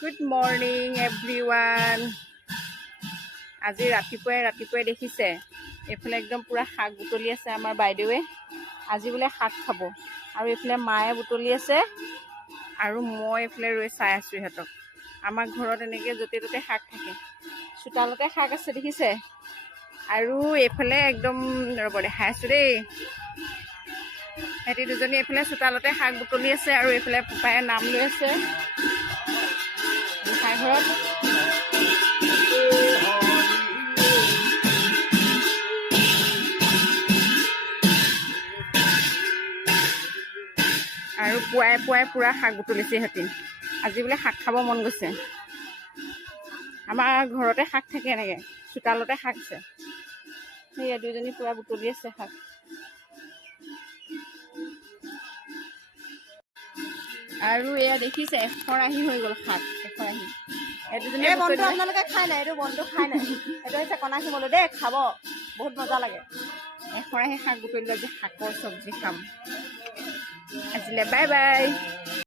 Good morning everyone. আজি ৰাতিপুৱাই দেখিছে এইফালে একদম পুৰা শাক বুটলি আছে আমাৰ বাইদেৱে। আজি বোলে শাক খাব আৰু এইফালে মায়ে বুটলি আছে আৰু মই এইফালে ৰৈ চাই আছোঁ ইহঁতক। আমাৰ ঘৰত এনেকৈ য'তে ত'তে শাক থাকে, চোতালতে শাক আছে দেখিছে। আৰু এইফালে একদম ৰ'ব দেখাই আছোঁ দেই, সিহঁতি দুজনী এইফালে চোতালতে শাক বুটলি আছে আৰু এইফালে পাপায়ে নাম লৈ আছে গোঁসাই ঘৰত। আৰু পুৱাই পুৰা শাক বুটলিছে সিহঁতি। আজি বোলে শাক খাব মন গৈছে। আমাৰ ঘৰতে শাক থাকে, এনেকৈ চোতালতে শাক আছে। সেয়া দুজনী পুৰা বুটলি আছে শাক। আৰু এয়া দেখিছে এশৰাহি হৈ গ'ল শাক, এশৰাহি। এই বনটো আপোনালোকে খাই নাই, এইটো বনটো খাই নাই, এইটো হৈছে কণা শিমলু দেই, খাব বহুত মজা লাগে। এশৰাহি শাক বুটলিলে যে শাকৰ চব্জি খাম। আজিলে বাই বাই।